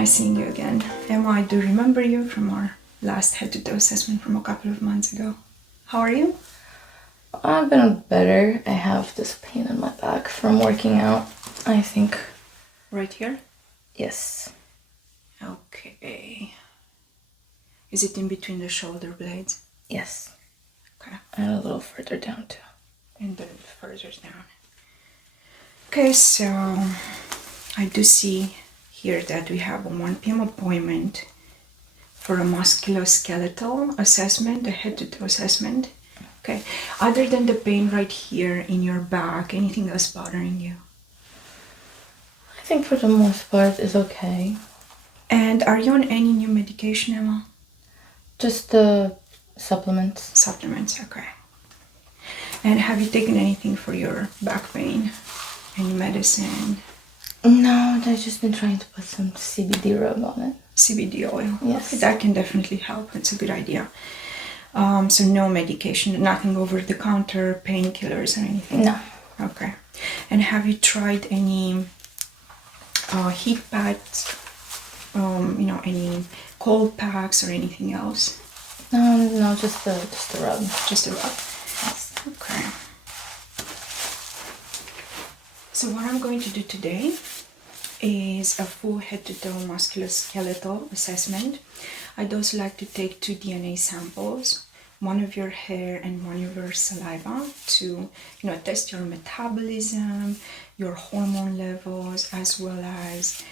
nice seeing you again. Emma, I do remember you from our last head-to-toe assessment from a couple of months ago. How are you? I've been better. I have this pain in my back from working out, I think. Right here? Yes. Okay. Is it in between the shoulder blades? Yes. Okay. And a little further down too. And then further down. Okay, so I do see here that we have a 1 p.m. appointment for a musculoskeletal assessment, a head-to-toe assessment. Okay. Other than the pain right here in your back, anything else bothering you? I think for the most part it's okay. And are you on any new medication, Emma? Just the supplements. Supplements, okay. And have you taken anything for your back pain? Any medicine? No, I've just been trying to put some CBD rub on it. CBD oil? Yes. Okay, that can definitely help. It's a good idea. So no medication, nothing over the counter, painkillers or anything? No. Okay. And have you tried any heat pads, any cold packs or anything else? No, just the rub. Just a rub? Yes. Okay. So what I'm going to do today is a full head-to-toe musculoskeletal assessment. I'd also like to take 2 DNA samples, one of your hair and one of your saliva, to test your metabolism, your hormone levels, as well as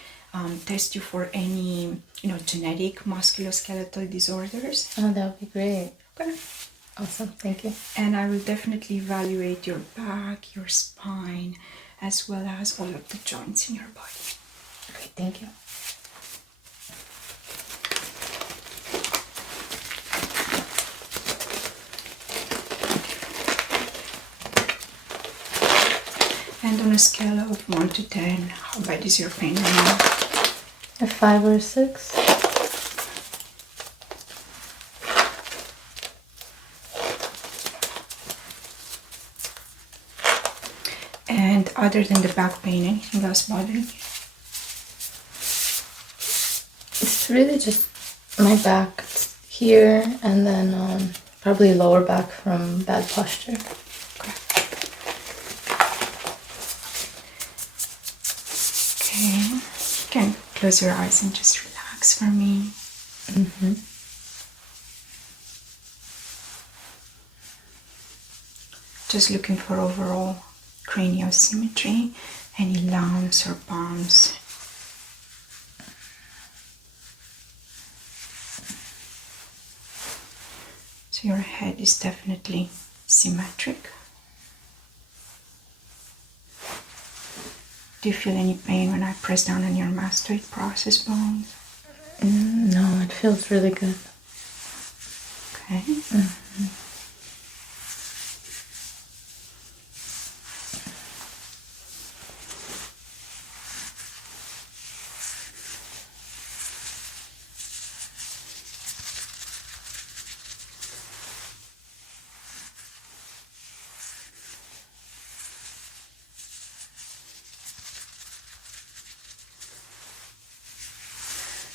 test you for any genetic musculoskeletal disorders. Oh, that would be great. Okay. Awesome, thank you. And I will definitely evaluate your back, your spine, as well as all of the joints in your body. Okay, thank you. And on a scale of 1 to 10, how bad is your pain right now? A 5 or a 6. And other than the back pain, anything else bothering you? It's really just my back here, and then probably lower back from bad posture. Okay. Okay. You can close your eyes and just relax for me. Mm-hmm. Just looking for overall cranial symmetry, any lumps or bumps. So your head is definitely symmetric. Do you feel any pain when I press down on your mastoid process bones? No, it feels really good. Okay. Mm-hmm.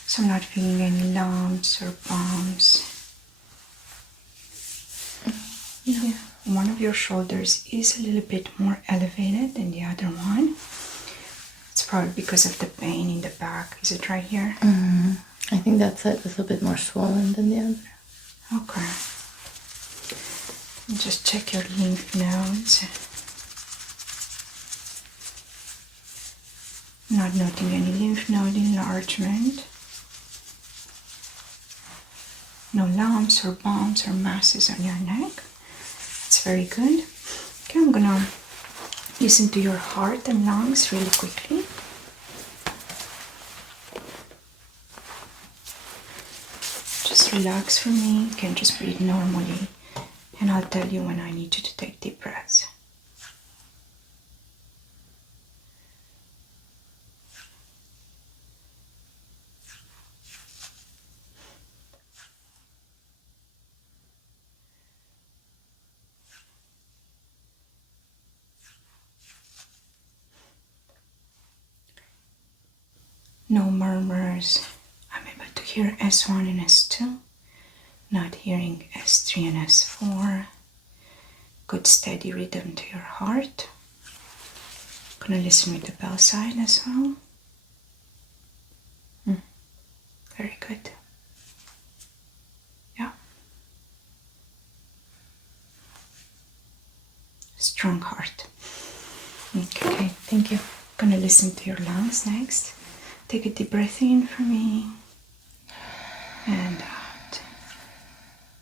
So I'm not feeling any lumps or bumps. No. Yeah. One of your shoulders is a little bit more elevated than the other one. It's probably because of the pain in the back. Is it right here? Mm-hmm. I think that side is a bit more swollen than the other. Okay. Just check your lymph nodes. Not noting any lymph node enlargement. No lumps or bumps or masses on your neck. It's very good. Okay, I'm gonna listen to your heart and lungs really quickly. Just relax for me. You can just breathe normally, and I'll tell you when I need you to take deep breaths. No murmurs. I'm able to hear S1 and S2. Not hearing S3 and S4. Good steady rhythm to your heart. Gonna listen with the bell side as well. Very good. Yeah. Strong heart. Okay, thank you. Gonna listen to your lungs next. Take a deep breath in for me. And out.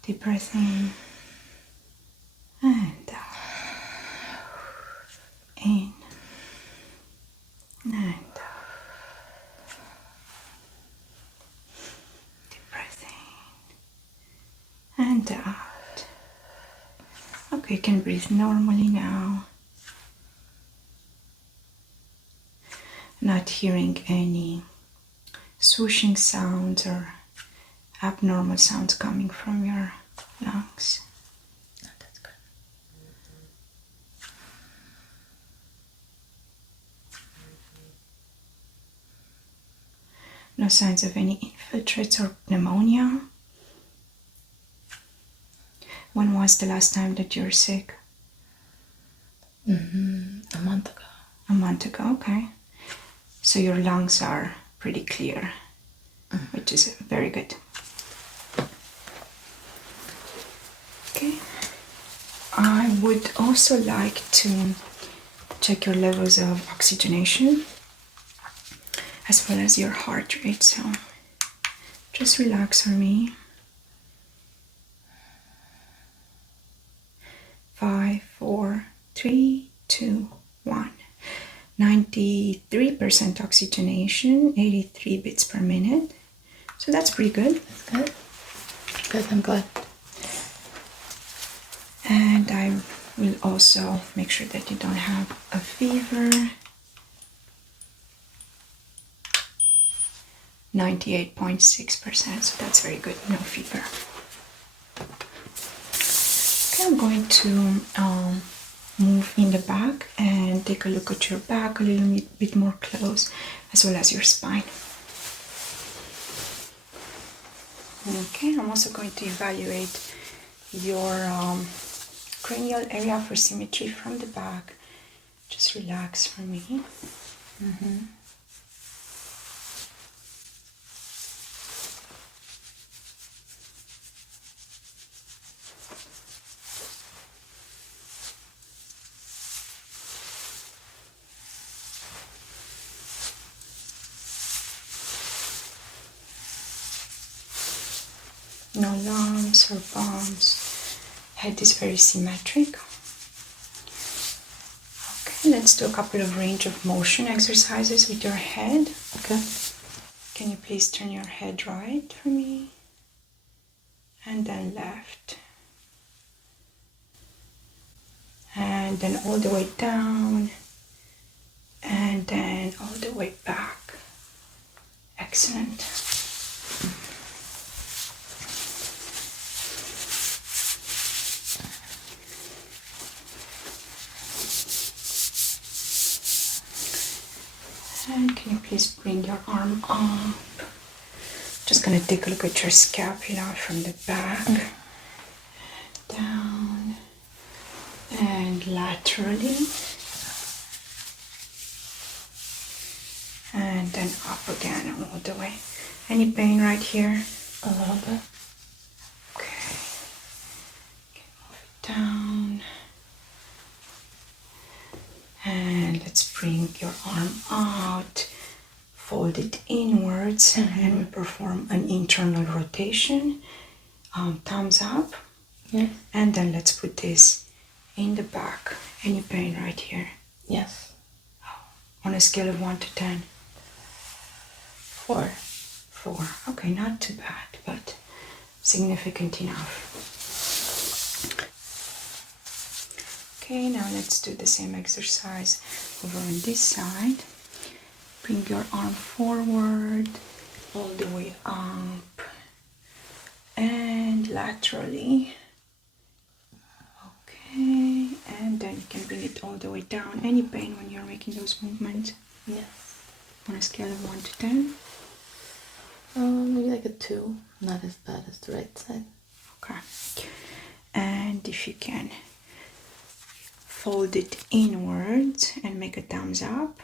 Deep breath in. And out. In. And out. Deep breath in. And out. Okay, you can breathe normally now. Not hearing any swooshing sounds or abnormal sounds coming from your lungs. Oh, that's good. No signs of any infiltrates or pneumonia. When was the last time that you were sick? A month ago. A month ago, okay. So your lungs are pretty clear, which is very good. Okay. I would also like to check your levels of oxygenation as well as your heart rate. So just relax for me. 5, 4, 3, 2, 1. 93% oxygenation, 83 beats per minute. So that's pretty good. That's good. Good, I'm glad. And I will also make sure that you don't have a fever. 98.6%, so that's very good, no fever. Okay, I'm going to move in the back and take a look at your back a little bit more close, as well as your spine. Okay, I'm also going to evaluate your cranial area for symmetry from the back. Just relax for me. No lumps or bumps. Head is very symmetric. Okay, let's do a couple of range of motion exercises with your head. Okay. Can you please turn your head right for me? And then left. And then all the way down. And then all the way back. Excellent. And can you please bring your arm up? Just gonna take a look at your scapula from the back. Down and laterally. And then up again all the way. Any pain right here? A little bit. Okay. Move it down. And let's bring your arm out, fold it inwards, and we perform an internal rotation. Thumbs up. Yes. And then let's put this in the back. Any pain right here? Yes. On a scale of 1 to 10? 4. 4. Okay, not too bad, but significant enough. Okay, now let's do the same exercise over on this side. Bring your arm forward, all the way up, and laterally. Okay, and then you can bring it all the way down. Any pain when you're making those movements? Yes. On a scale of 1 to 10? Maybe like a 2. Not as bad as the right side. Okay. And if you can fold it inwards and make a thumbs up.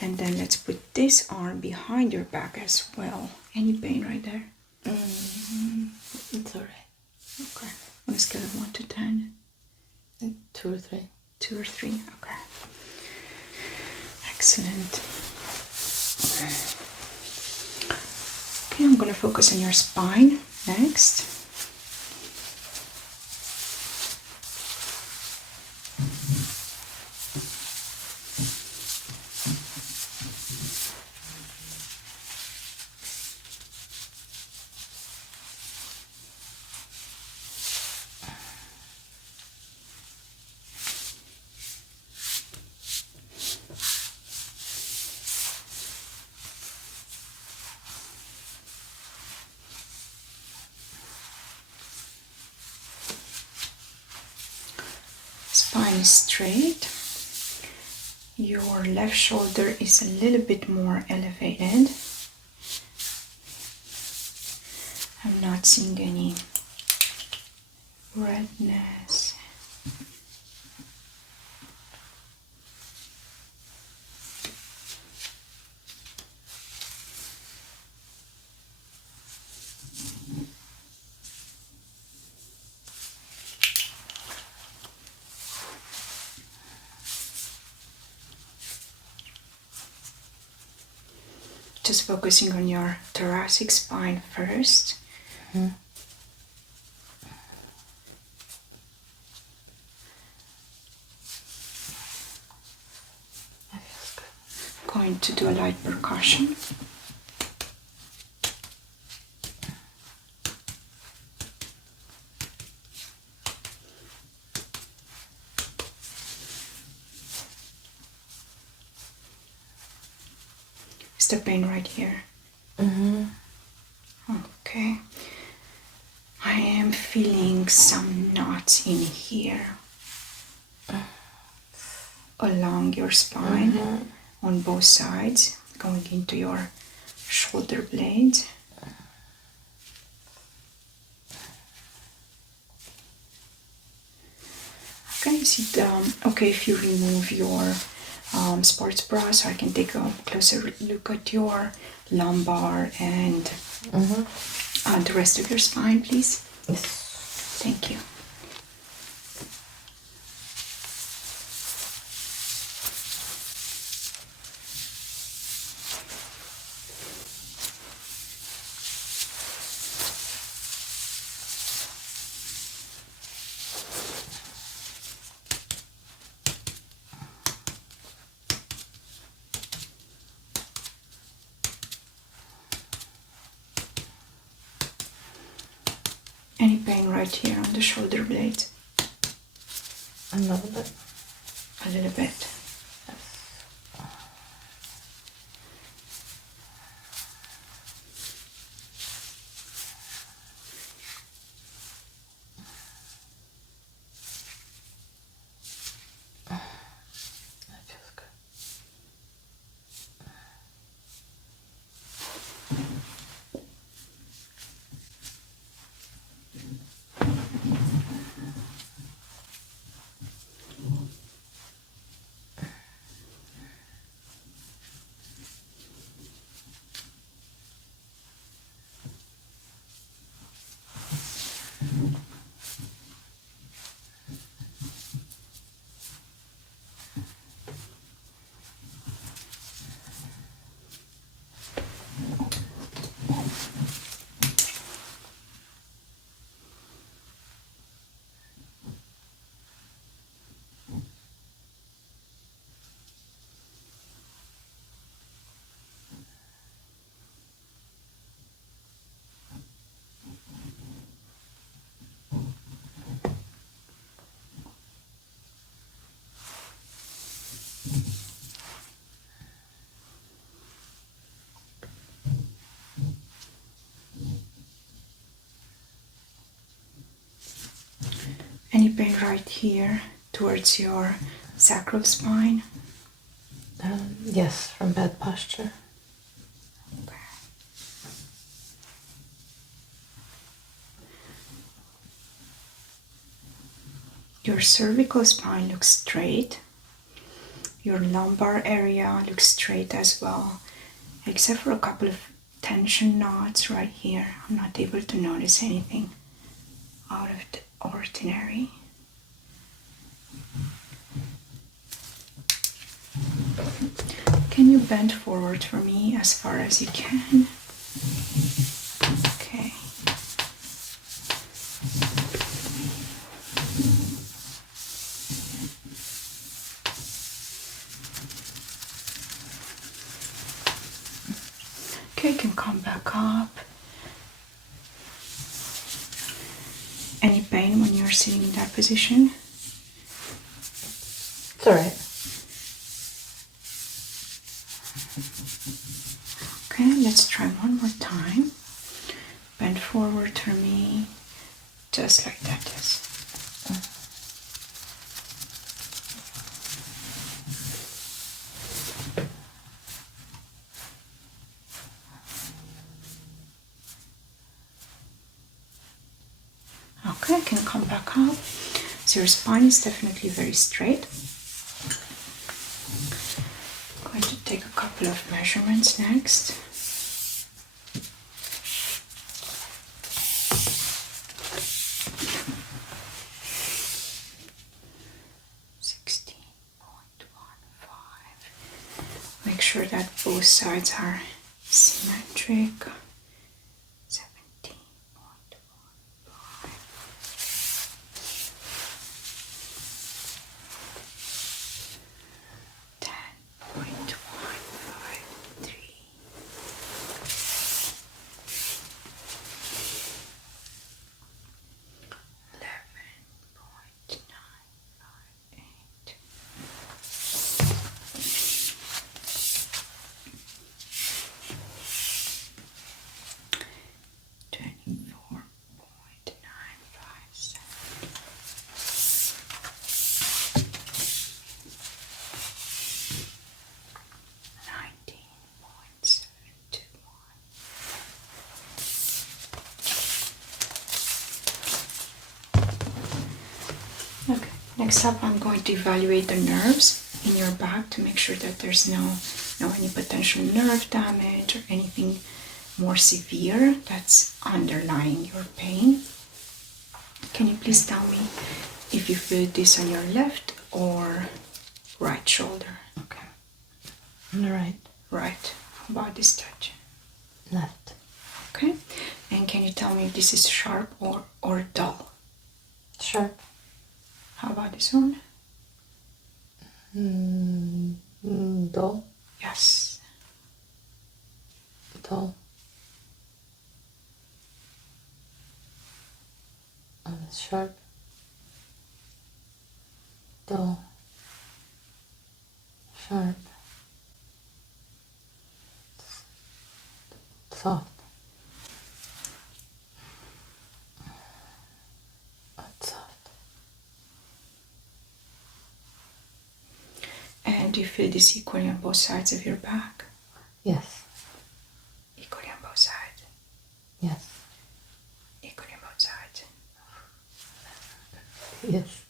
And then let's put this arm behind your back as well. Any pain right there? It's alright. Okay. On a scale of 1 to 10? 2 or 3. 2 or 3? Okay. Excellent. Okay, I'm going to focus on your spine next. Spine is straight. Your left shoulder is a little bit more elevated. I'm not seeing any redness. Just focusing on your thoracic spine first. Mm-hmm. That feels good. Going to do a light percussion. Is the pain right here? Mm-hmm. Okay. I am feeling some knots in here along your spine, on both sides, going into your shoulder blades. Okay, is it okay if you remove your sports bra so I can take a closer look at your lumbar and the rest of your spine, please? Yes. Thank you. Any pain right here on the shoulder blade? A little bit. A little bit. That feels good. Any pain right here towards your sacral spine? Yes, from bad posture. Okay. Your cervical spine looks straight. Your lumbar area looks straight as well, except for a couple of tension knots right here. I'm not able to notice anything out of the ordinary. Can you bend forward for me as far as you can? Okay. Okay, you can come back up. Any pain when you're sitting in that position? It's alright. Okay, let's try one more time. Bend forward for me, just like that. Yes. Okay, can come back up. So your spine is definitely very straight. I'm going to take a couple of measurements next. Make sure that both sides are symmetric. 17.15. 10.153. 11.958. 19.721. Okay, next up I'm going to evaluate the nerves in your back to make sure that there's no any potential nerve damage or anything more severe that's underlying your pain. Can you please tell me if you feel this on your left or right shoulder? Okay. On the right. Right. How about this touch? Left. Okay. And can you tell me if this is sharp or dull? Sharp. How about this one? Dull. Yes. Dull. Sharp. Dull. Sharp. Soft. Soft. And do you feel this equally on both sides of your back? Yes. Equally on both sides? Yes. Equally on both sides? Yes.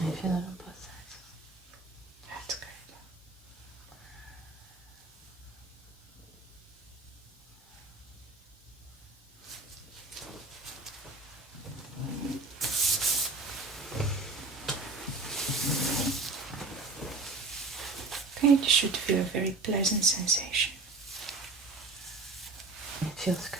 I feel it on both sides. That's good. Okay, you should feel a very pleasant sensation. It feels good.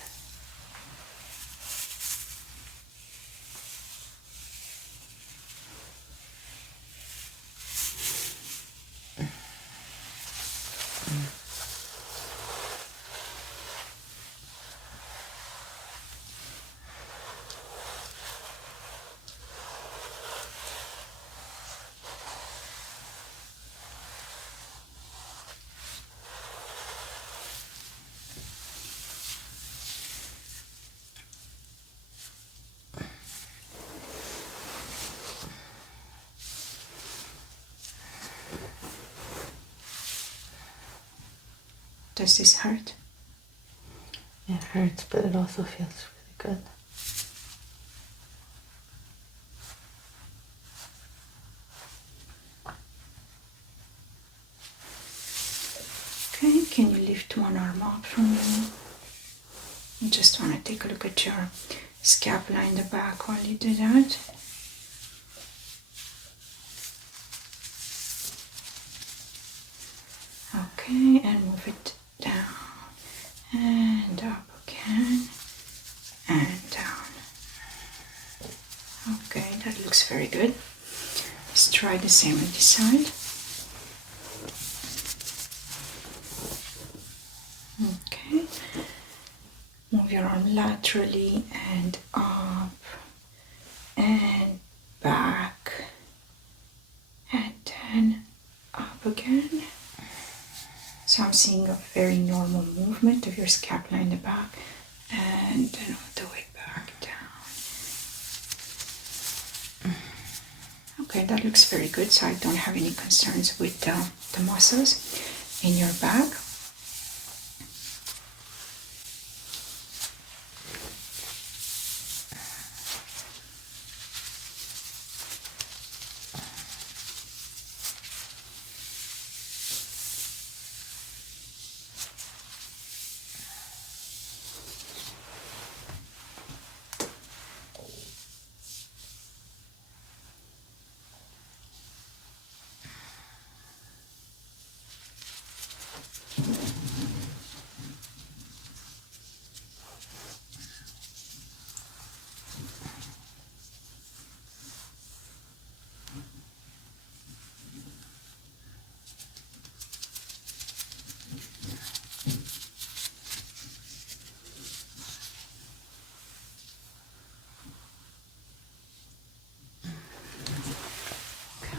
Does this hurt? It hurts, but it also feels really good. Okay, can you lift one arm up from me? I just want to take a look at your scapula in the back while you do that. Okay, and move it down and up again and down. Okay, that looks very good. Let's try the same on this side. Okay, move your arm laterally and up and back and then up again. So I'm seeing a very normal movement of your scapula in the back and then all the way back down. Okay, that looks very good. So I don't have any concerns with the muscles in your back.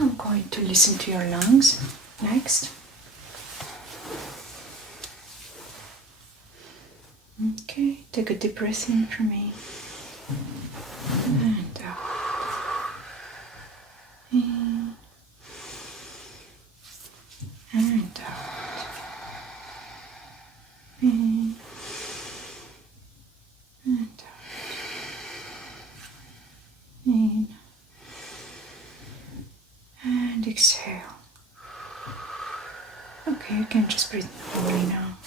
I'm going to listen to your lungs next. Okay, take a deep breath in for me. And out. In. And out. In. And out. In. And exhale. Okay, you can just breathe normally now.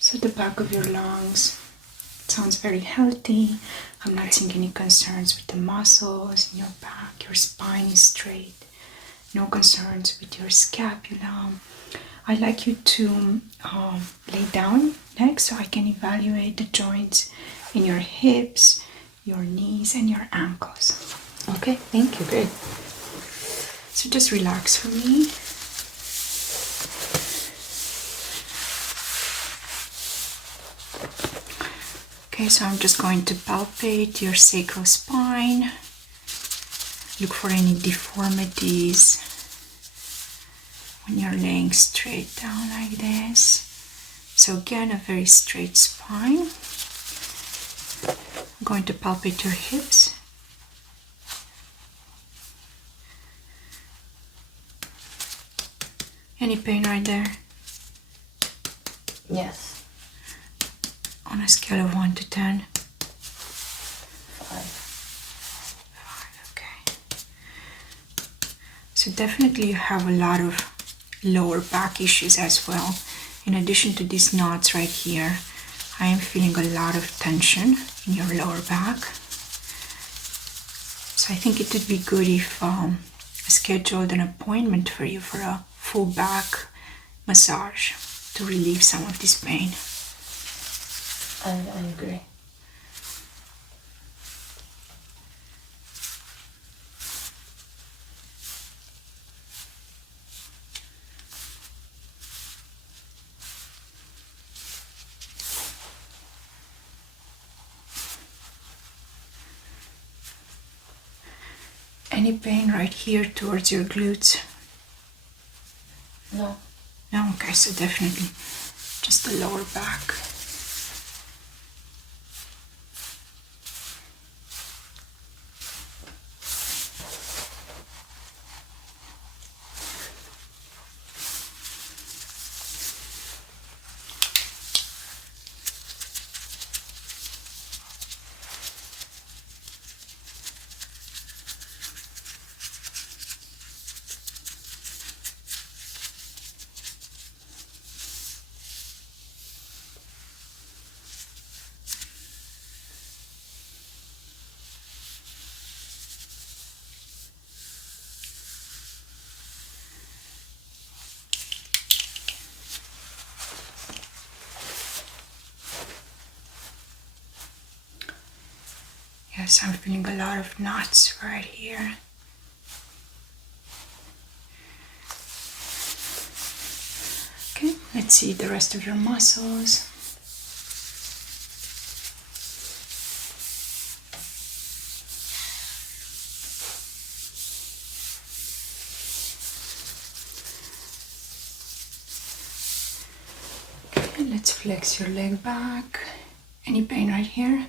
So the back of your lungs sounds very healthy. I'm not seeing any concerns with the muscles in your back. Your spine is straight. No concerns with your scapula. I'd like you to lay down next so I can evaluate the joints in your hips, your knees, and your ankles. Okay, thank you. Great. So just relax for me. Okay, so I'm just going to palpate your sacral spine. Look for any deformities when you're laying straight down like this. So again, a very straight spine. I'm going to palpate your hips. Any pain right there? Yes. On a scale of 1 to 10? 5. 5, okay. So definitely you have a lot of lower back issues as well. In addition to these knots right here, I am feeling a lot of tension in your lower back. So I think it would be good if I scheduled an appointment for you for a full back massage to relieve some of this pain. I agree. Any pain right here towards your glutes? No. No? Okay, so definitely just the lower back. Yes, I'm feeling a lot of knots right here. Okay, let's see the rest of your muscles. Okay, let's flex your leg back. Any pain right here?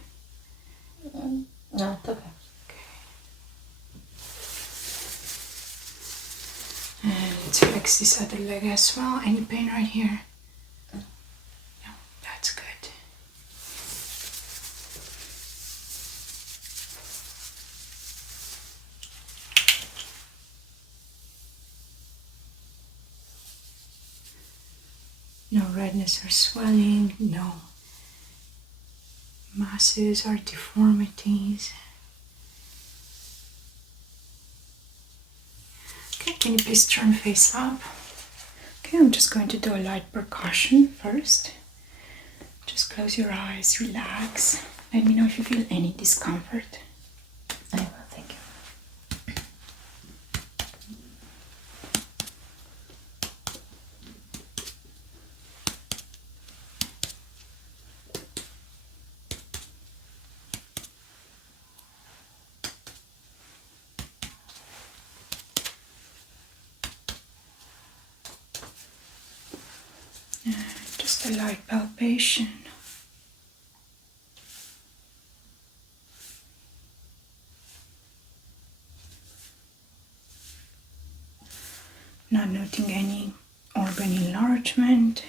No, it's okay. And let's flex this other leg as well. Any pain right here? No, that's good. No redness or swelling, no masses or deformities. Okay, can you please turn face up? Okay, I'm just going to do a light percussion first. Just close your eyes, relax. Let me know if you feel any discomfort. I will, thank you. Just a light palpation. Not noting any organ enlargement.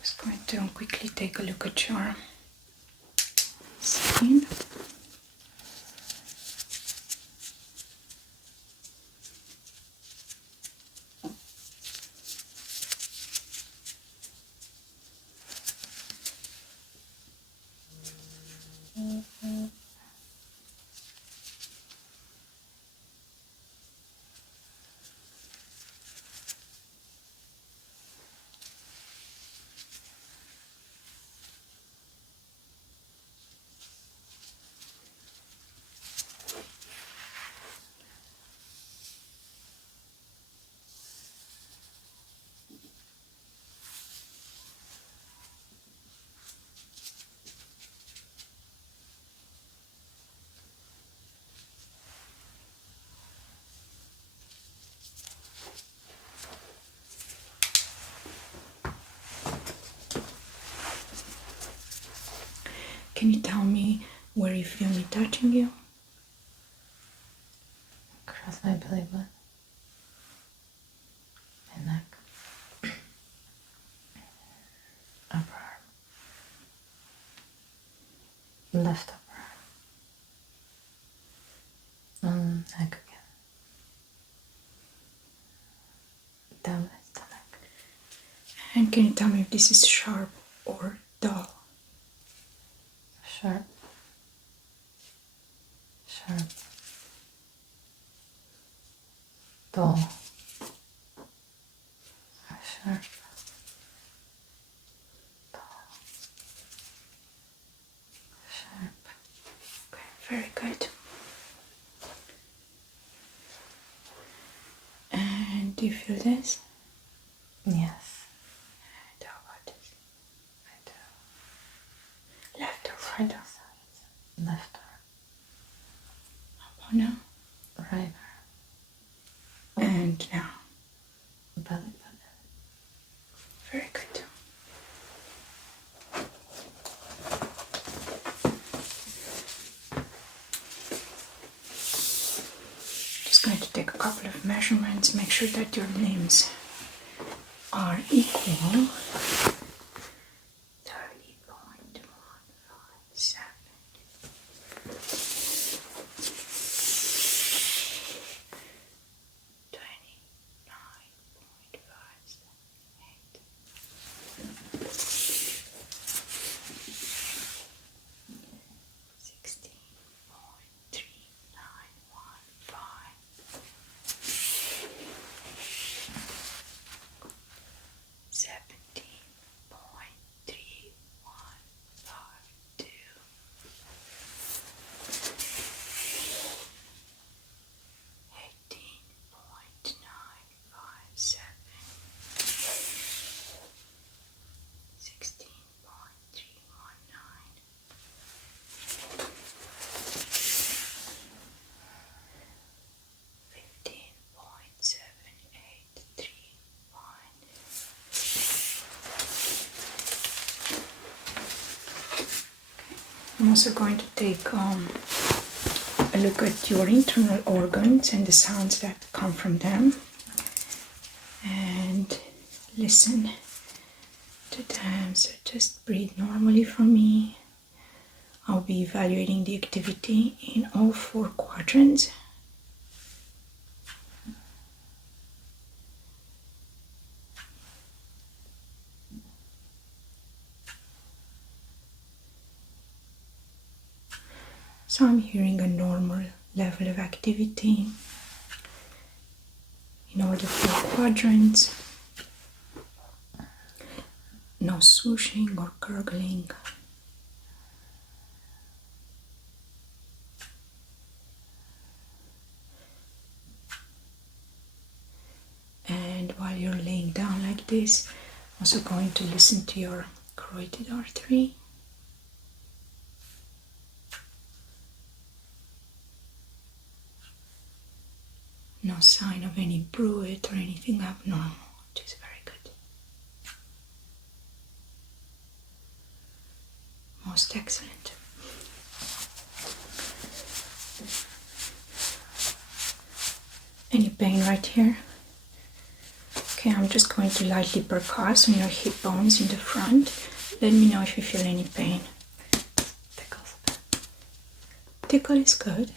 Just going to quickly take a look at your skin. Can you tell me where you feel me touching you? Across my belly button. My neck. Upper arm. Left upper arm. Neck again. Down my stomach. And can you tell me if this is sharp or dull? Sharp. Sharp. Dull. Sharp. Dull. Sharp. Okay, very good. And do you feel this? Yes. And how about this? now. Right. And now. Belly button. Very good. Just going to take a couple of measurements, make sure that your limbs are equal. 30.157. I'm also going to take a look at your internal organs and the sounds that come from them, and listen to them. So just breathe normally for me. I'll be evaluating the activity in all 4 quadrants. So I'm hearing a normal level of activity in all the 4 quadrants. No swooshing or gurgling. And while you're laying down like this, I'm also going to listen to your carotid artery. No sign of any bruit or anything abnormal, which is very good. Most excellent. Any pain right here? Okay, I'm just going to lightly percuss on your hip bones in the front. Let me know if you feel any pain. Tickles. Tickle is good.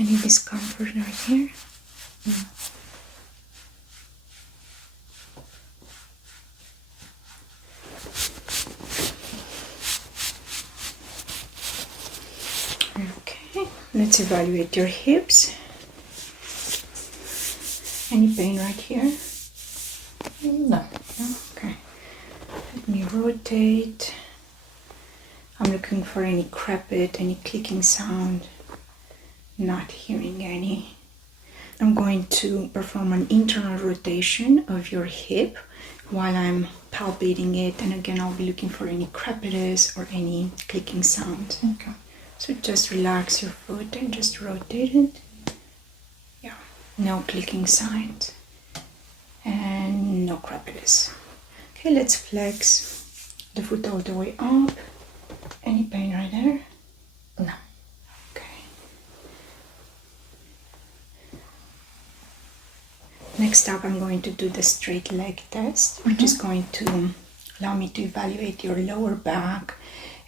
Any discomfort right here? Okay, let's evaluate your hips. Any pain right here? No. No? Okay. Let me rotate. I'm looking for any crepit, any clicking sound. Not hearing any. I'm going to perform an internal rotation of your hip while I'm palpating it, and again I'll be looking for any crepitus or any clicking sound. Okay. So just relax your foot and just rotate it. Yeah, no clicking signs and no crepitus. Okay, let's flex the foot all the way up. Any pain right there? No. Next up, I'm going to do the straight leg test, which is going to allow me to evaluate your lower back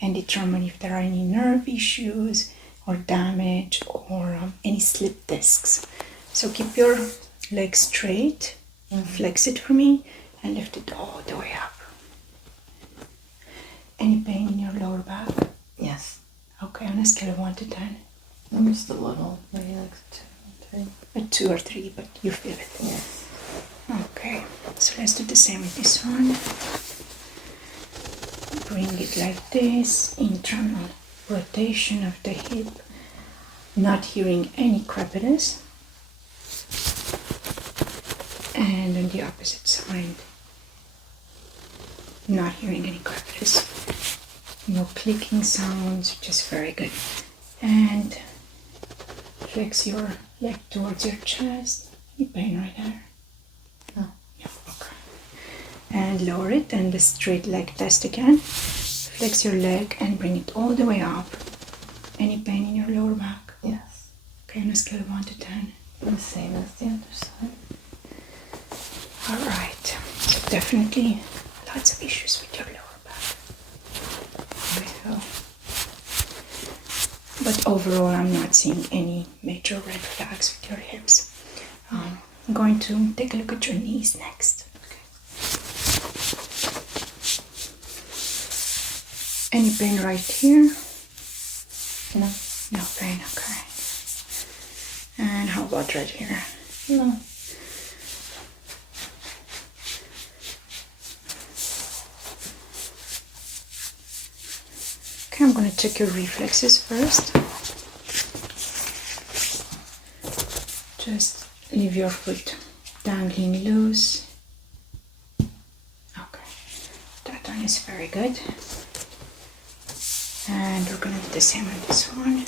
and determine if there are any nerve issues or damage or any slip discs. So keep your leg straight, flex it for me, and lift it all the way up. Any pain in your lower back? Yes. Okay, on a scale of 1 to 10. Just a little, maybe like 2 or 3. A 2 or 3, but you feel it. Yes. Okay, so let's do the same with this one. Bring it like this, internal rotation of the hip. Not hearing any crepitus. And on the opposite side, not hearing any crepitus. No clicking sounds, just very good. And flex your leg towards your chest. Any pain right there? No. Yeah, okay. And lower it, and the straight leg test again. Flex your leg and bring it all the way up. Any pain in your lower back? Yes. Okay, on a scale of 1 to 10. The same as the other side. Alright, so definitely lots of issues with your lower back. Okay. But overall, I'm not seeing any major red flags with your hips. I'm going to take a look at your knees next. Okay. Any pain right here? No. No pain, okay. And how about right here? No. Okay, I'm going to check your reflexes first. Just leave your foot dangling loose. Okay, that one is very good. And we're going to do the same on this one.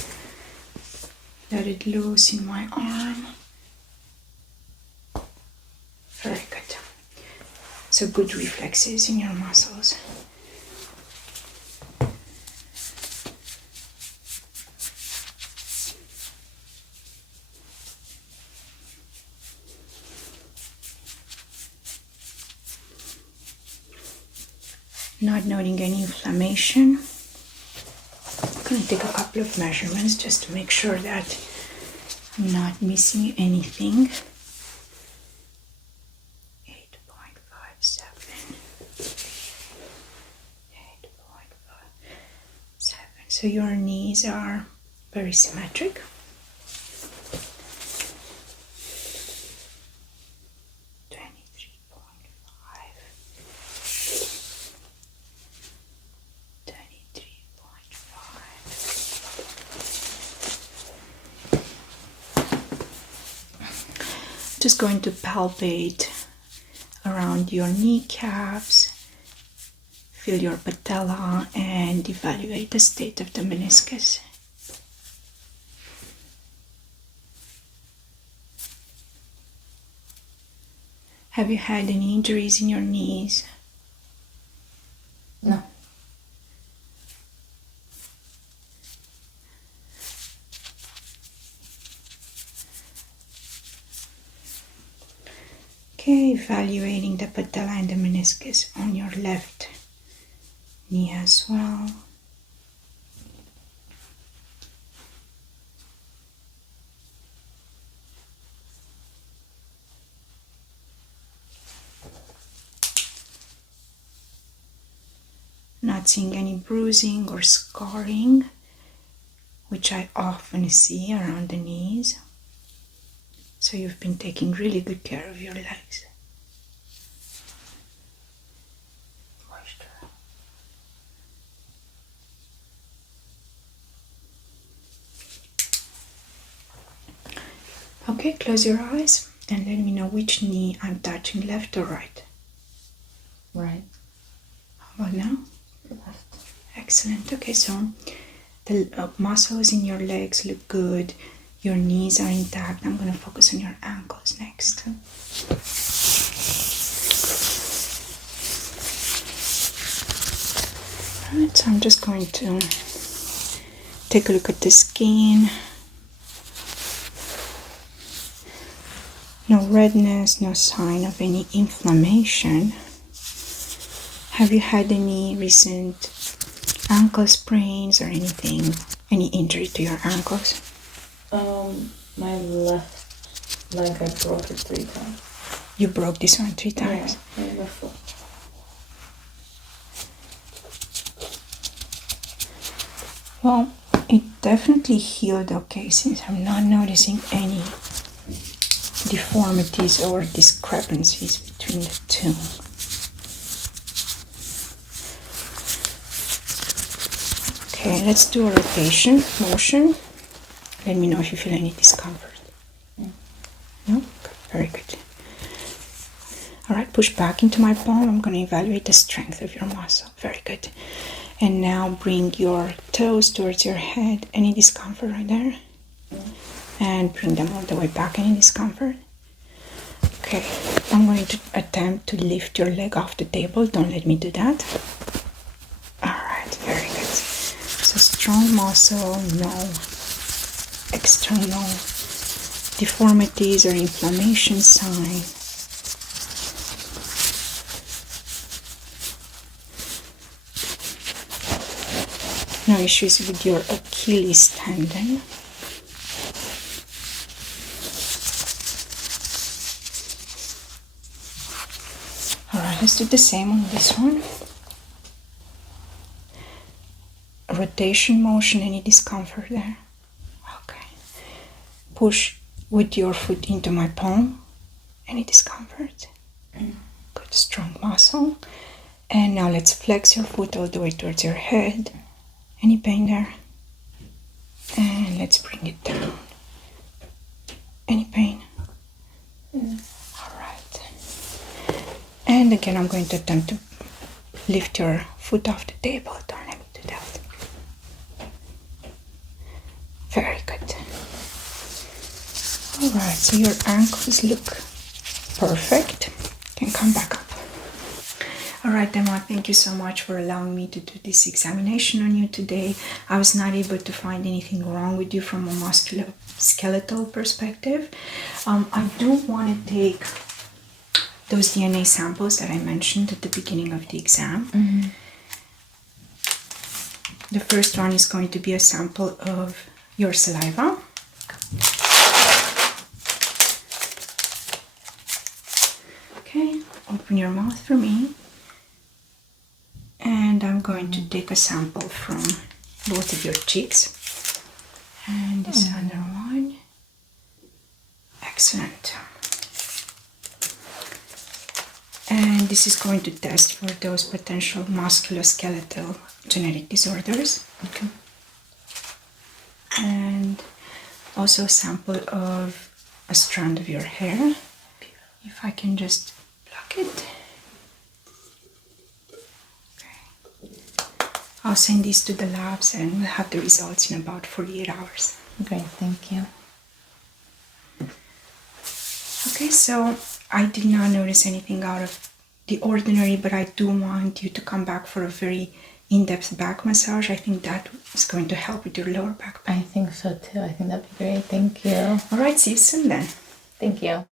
Let it loose in my arm. Very good. So good reflexes in your muscles. Not noting any inflammation. I'm going to take a couple of measurements just to make sure that I'm not missing anything. 8.57. 8.57. So your knees are very symmetric. Just going to palpate around your kneecaps, feel your patella, and evaluate the state of the meniscus. Have you had any injuries in your knees? No. Okay, evaluating the patella and the meniscus on your left knee as well. Not seeing any bruising or scarring, which I often see around the knees. So you've been taking really good care of your legs. Okay, close your eyes and let me know which knee I'm touching, left or right. Right. How about now? Left. Excellent. Okay, so the muscles in your legs look good. Your knees are intact. I'm going to focus on your ankles next. Okay. Alright, so I'm just going to take a look at the skin. No redness, no sign of any inflammation. Have you had any recent ankle sprains or anything, any injury to your ankles? My left leg, I broke it 3 times. You broke this one 3 times? Yeah, my left foot. Well, it definitely healed okay, since I'm not noticing any deformities or discrepancies between the two. Okay, let's do a rotation motion. Let me know if you feel any discomfort. No? Good. Very good. All right, push back into my palm. I'm going to evaluate the strength of your muscle. Very good. And now bring your toes towards your head. Any discomfort right there? And bring them all the way back. Any discomfort? Okay, I'm going to attempt to lift your leg off the table. Don't let me do that. All right, very good. So strong muscle, no external deformities or inflammation sign. No issues with your Achilles tendon. Alright, let's do the same on this one. Rotation motion, any discomfort there? Okay. Push with your foot into my palm. Any discomfort? Good, strong muscle. And now let's flex your foot all the way towards your head. Any pain there? And let's bring it down. Any pain? All right. And again, I'm going to attempt to lift your foot off the table. Don't let me do that. Very good. All right, so your ankles look perfect. You can come back up. All right, Emma, thank you so much for allowing me to do this examination on you today. I was not able to find anything wrong with you from a musculoskeletal perspective. I do want to take those DNA samples that I mentioned at the beginning of the exam. The first one is going to be a sample of your saliva. Okay, open your mouth for me. And I'm going to take a sample from both of your cheeks. And this other one. Excellent. And this is going to test for those potential musculoskeletal genetic disorders. Okay. And also a sample of a strand of your hair. If I can just pluck it. I'll send these to the labs and we'll have the results in about 48 hours. Great, thank you. Okay, so I did not notice anything out of the ordinary, but I do want you to come back for a very in-depth back massage. I think that is going to help with your lower back pain. I think so too. I think that'd be great. Thank you. All right, see you soon then. Thank you.